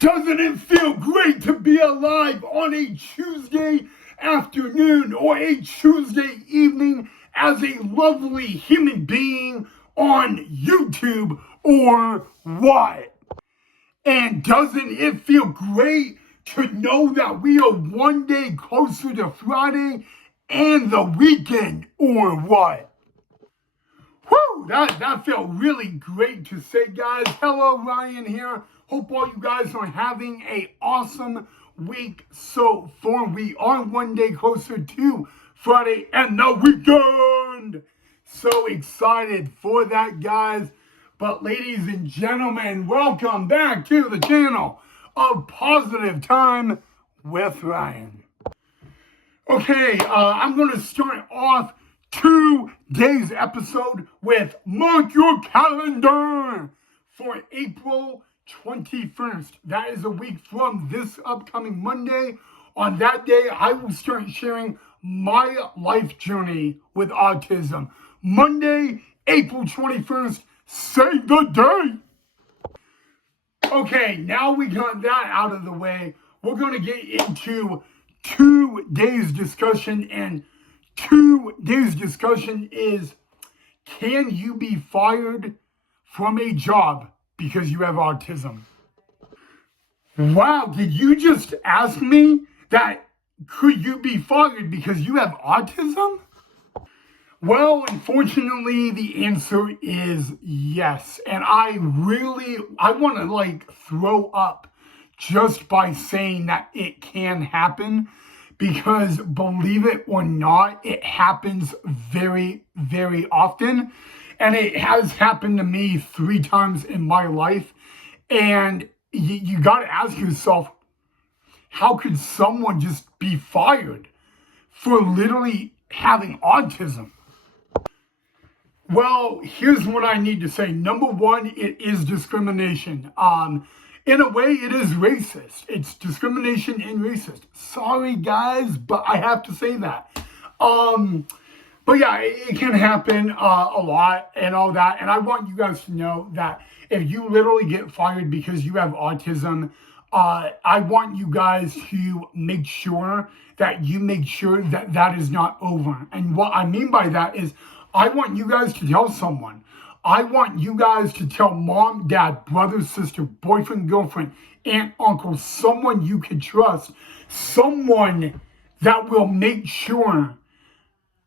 Doesn't it feel great to be alive on a Tuesday afternoon or a Tuesday evening as a lovely human being on YouTube or what? And doesn't it feel great to know that we are one day closer to Friday and the weekend or what? Whew, that felt really great to say, guys. Hello, Ryan here. Hope all you guys are having an awesome week so far. We are one day closer to Friday and the weekend. So excited for that, guys. But ladies and gentlemen, welcome back to the channel of Positive Time with Ryan. Okay, I'm going to start off today's episode with mark your calendar for April 21st. That is a week from this upcoming Monday. On that day, I will start sharing my life journey with autism. Monday, April 21st, save the day. Okay, now we got that out of the way. We're going to get into today's discussion, and today's discussion is, can you be fired from a job because you have autism? Wow, did you just ask me that could you be fired because you have autism? Well, unfortunately, the answer is yes. And I want to throw up just by saying that it can happen, because believe it or not, it happens very, very often. And it has happened to me 3 times in my life. And you got to ask yourself, how could someone just be fired for literally having autism? Well, here's what I need to say. Number one, it is discrimination. In a way, it is racist. It's discrimination and racist. Sorry, guys, but I have to say that. But yeah, it can happen a lot and all that. And I want you guys to know that if you literally get fired because you have autism, I want you guys to make sure that that is not over. And what I mean by that is, I want you guys to tell someone. I want you guys to tell mom, dad, brother, sister, boyfriend, girlfriend, aunt, uncle, someone you can trust, someone that will make sure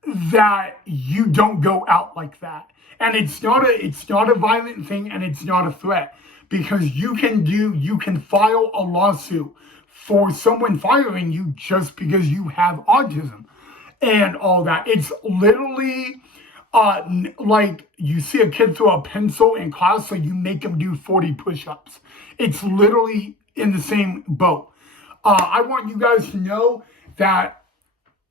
that you don't go out like that. And it's not a violent thing, and it's not a threat, because you can file a lawsuit for someone firing you just because you have autism and all that. It's literally like you see a kid throw a pencil in class, so you make him do 40 push-ups. It's literally in the same boat. I want you guys to know that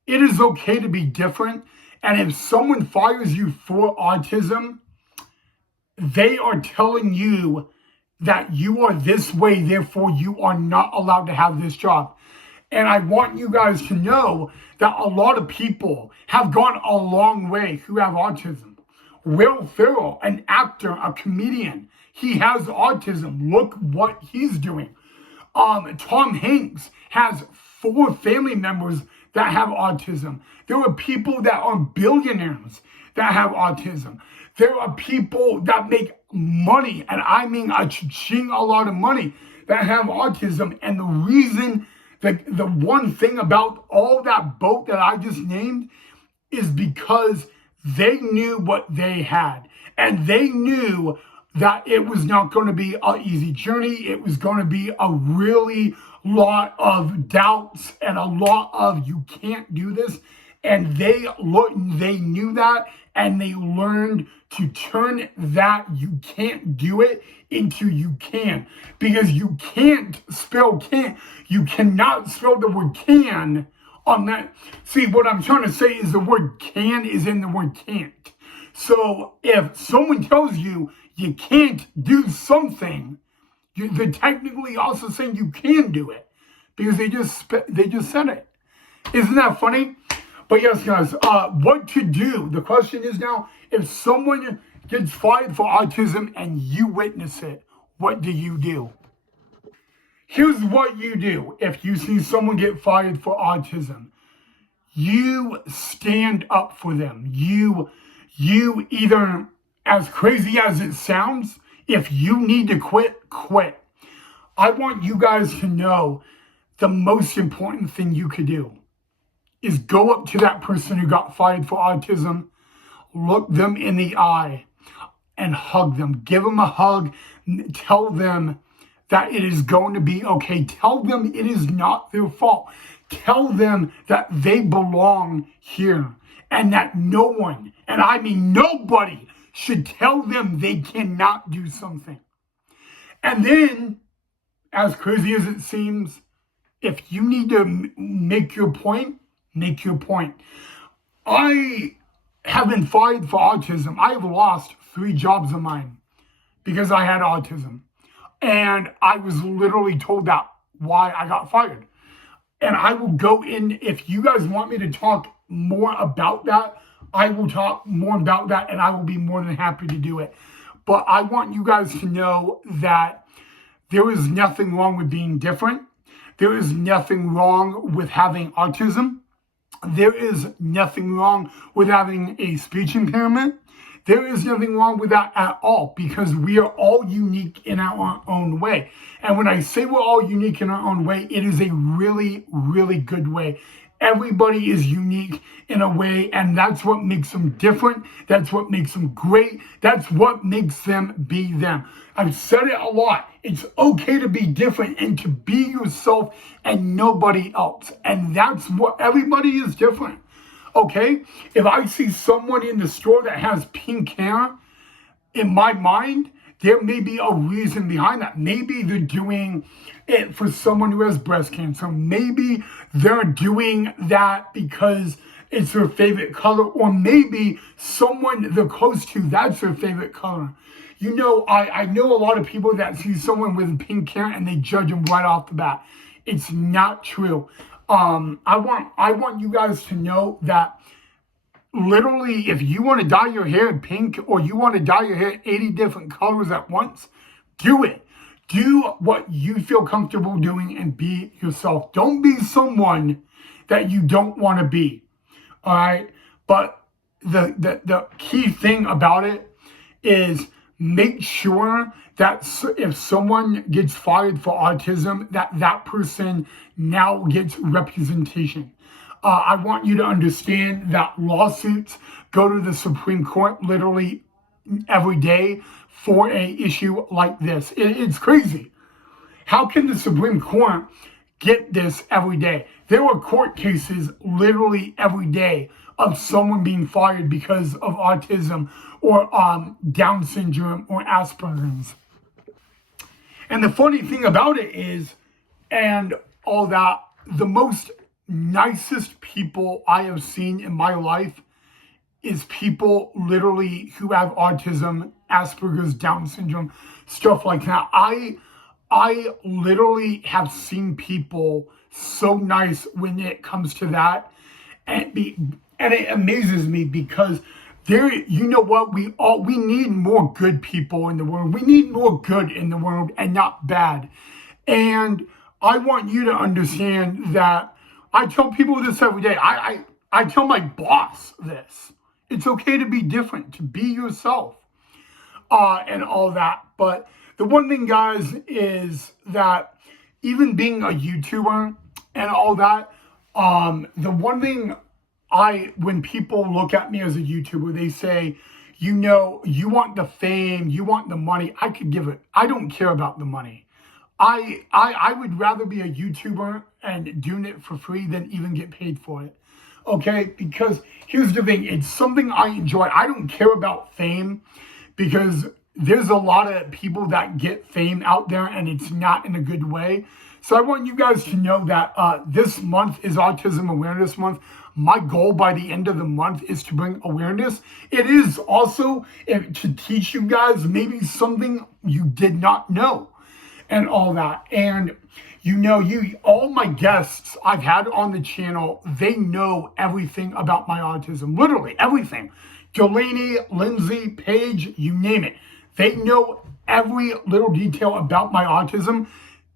it is okay to be different. And if someone fires you for autism, they are telling you that you are this way, therefore you are not allowed to have this job. And I want you guys to know that a lot of people have gone a long way who have autism. Will Ferrell, an actor, a comedian, he has autism. Look what he's doing. Tom Hanks has 4 family members that have autism. There are people that are billionaires that have autism. There are people that make money, and I mean a lot of money, that have autism. And the reason, the one thing about all that boat that I just named is because they knew what they had. And they knew that it was not going to be an easy journey. It was going to be a really lot of doubts and a lot of you can't do this. And they knew that, and they learned to turn that you can't do it into you can. Because you can't spell can't. You cannot spell the word can on that. See, what I'm trying to say is the word can is in the word can't. So if someone tells you you can't do something, they're technically also saying you can do it, because they just said it. Isn't that funny? But yes, guys, what to do? The question is now, if someone gets fired for autism and you witness it, what do you do? Here's what you do if you see someone get fired for autism. You stand up for them. You either, as crazy as it sounds, if you need to quit, quit. I want you guys to know the most important thing you could do is go up to that person who got fired for autism, look them in the eye, and hug them. Give them a hug. Tell them that it is going to be okay. Tell them it is not their fault. Tell them that they belong here and that no one, and I mean nobody, should tell them they cannot do something. And then, as crazy as it seems, if you need to make your point, make your point. I have been fired for autism. I have lost 3 jobs of mine because I had autism. And I was literally told that why I got fired. And I will go in, if you guys want me to talk more about that, I will talk more about that and I will be more than happy to do it. But I want you guys to know that there is nothing wrong with being different. There is nothing wrong with having autism. There is nothing wrong with having a speech impairment. There is nothing wrong with that at all because we are all unique in our own way. And when I say we're all unique in our own way, it is a really, really good way. Everybody is unique in a way, and that's what makes them different. That's what makes them great. That's what makes them be them. I've said it a lot. It's okay to be different and to be yourself and nobody else. And that's what everybody is different. Okay? If I see someone in the store that has pink hair, in my mind, there may be a reason behind that. Maybe they're doing it for someone who has breast cancer. Maybe they're doing that because it's their favorite color, or maybe someone they're close to, that's their favorite color. You know, I know a lot of people that see someone with pink hair and they judge them right off the bat. It's not true. I want you guys to know that literally, if you want to dye your hair pink or you want to dye your hair 80 different colors at once, do it. Do what you feel comfortable doing and be yourself. Don't be someone that you don't want to be. All right? But the key thing about it is make sure that if someone gets fired for autism, that person now gets representation. I want you to understand that lawsuits go to the Supreme Court literally every day for an issue like this. It's crazy. How can the Supreme Court get this every day? There are court cases literally every day of someone being fired because of autism or Down syndrome or Asperger's. And the funny thing about it is, and all that, the most nicest people I have seen in my life is people literally who have autism, Asperger's, Down syndrome, stuff like that. I literally have seen people so nice when it comes to that, and it amazes me because you know what, we need more good people in the world. We need more good in the world and not bad. And I want you to understand that I tell people this every day. I tell my boss this. It's okay to be different, to be yourself, and all that. But the one thing, guys, is that even being a YouTuber and all that, the one thing when people look at me as a YouTuber, they say, you know, you want the fame, you want the money. I could give it. I don't care about the money. I would rather be a YouTuber and doing it for free than even get paid for it. Okay? Because here's the thing. It's something I enjoy. I don't care about fame because there's a lot of people that get fame out there and it's not in a good way. So I want you guys to know that this month is Autism Awareness Month. My goal by the end of the month is to bring awareness. It is also to teach you guys maybe something you did not know and all that. And you know, all my guests I've had on the channel, they know everything about my autism, literally everything. Delaney, Lindsay, Paige, you name it. They know every little detail about my autism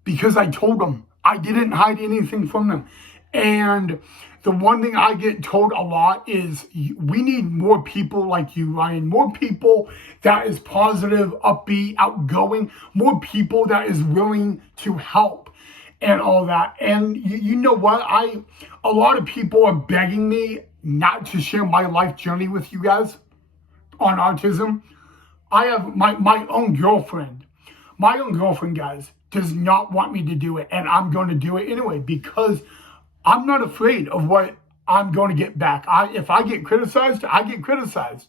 because I told them. I didn't hide anything from them. And the one thing I get told a lot is we need more people like you, Ryan. More people that is positive, upbeat, outgoing. More people that is willing to help and all that. And you know what? A lot of people are begging me not to share my life journey with you guys on autism. I have my own girlfriend. My own girlfriend, guys, does not want me to do it. And I'm going to do it anyway because I'm not afraid of what I'm going to get back. If I get criticized, I get criticized.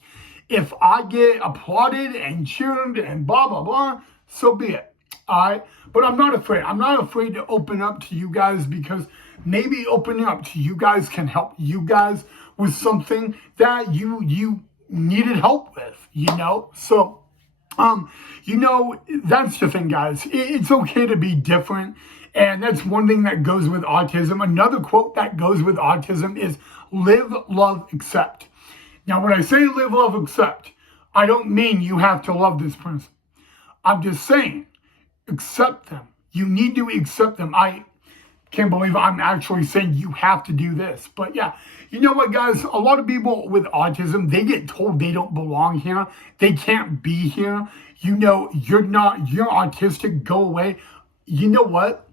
If I get applauded and cheered and blah, blah, blah, so be it. All right. But I'm not afraid. I'm not afraid to open up to you guys because maybe opening up to you guys can help you guys with something that you needed help with, So, that's the thing, guys. It's okay to be different. And that's one thing that goes with autism. Another quote that goes with autism is live, love, accept. Now, when I say live, love, accept, I don't mean you have to love this person. I'm just saying, accept them. You need to accept them. I can't believe I'm actually saying you have to do this. But yeah, you know what, guys? A lot of people with autism, they get told they don't belong here. They can't be here. You're autistic, go away. You know what?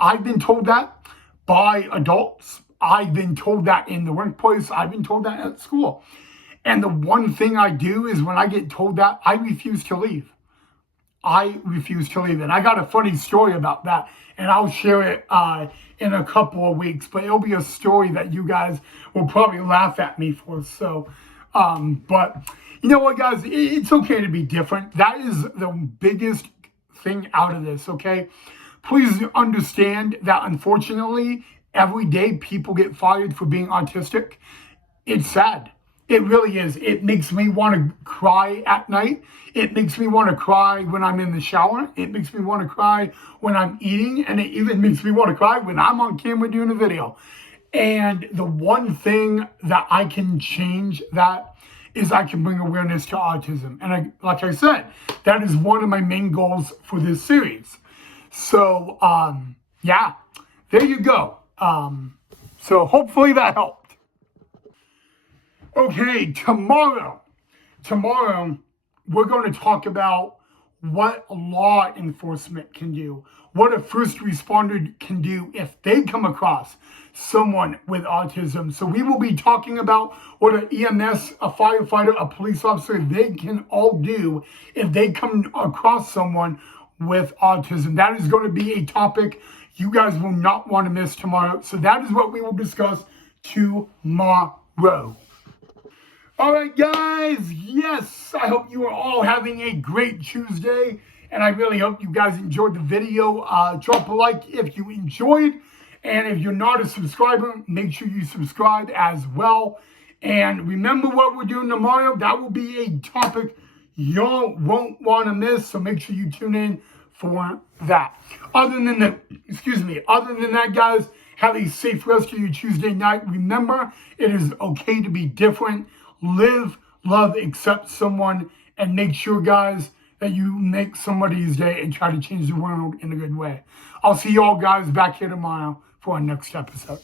I've been told that by adults. I've been told that in the workplace. I've been told that at school. And the one thing I do is when I get told that, I refuse to leave. I refuse to leave. And I got a funny story about that. And I'll share it in a couple of weeks. But it'll be a story that you guys will probably laugh at me for. So, but you know what, guys? It's okay to be different. That is the biggest thing out of this, okay? Please understand that unfortunately, every day people get fired for being autistic. It's sad. It really is. It makes me want to cry at night. It makes me want to cry when I'm in the shower. It makes me want to cry when I'm eating. And it even makes me want to cry when I'm on camera doing a video. And the one thing that I can change that is I can bring awareness to autism. And like I said, that is one of my main goals for this series. So, yeah, there you go. So hopefully that helped. Okay, tomorrow, we're going to talk about what law enforcement can do, what a first responder can do if they come across someone with autism. So we will be talking about what an EMS, a firefighter, a police officer, they can all do if they come across someone with autism. That is going to be a topic you guys will not want to miss tomorrow. So that is what we will discuss tomorrow. All right, guys. Yes, I hope you are all having a great Tuesday. And I really hope you guys enjoyed the video. Drop a like if you enjoyed. And if you're not a subscriber, make sure you subscribe as well. And remember what we're doing tomorrow. That will be a topic y'all won't want to miss, so make sure you tune in for that. Other than that, guys, have a safe rest of your Tuesday night. Remember, it is okay to be different. Live, love, accept someone, and make sure, guys, that you make somebody's day and try to change the world in a good way. I'll see you all guys back here tomorrow for our next episode.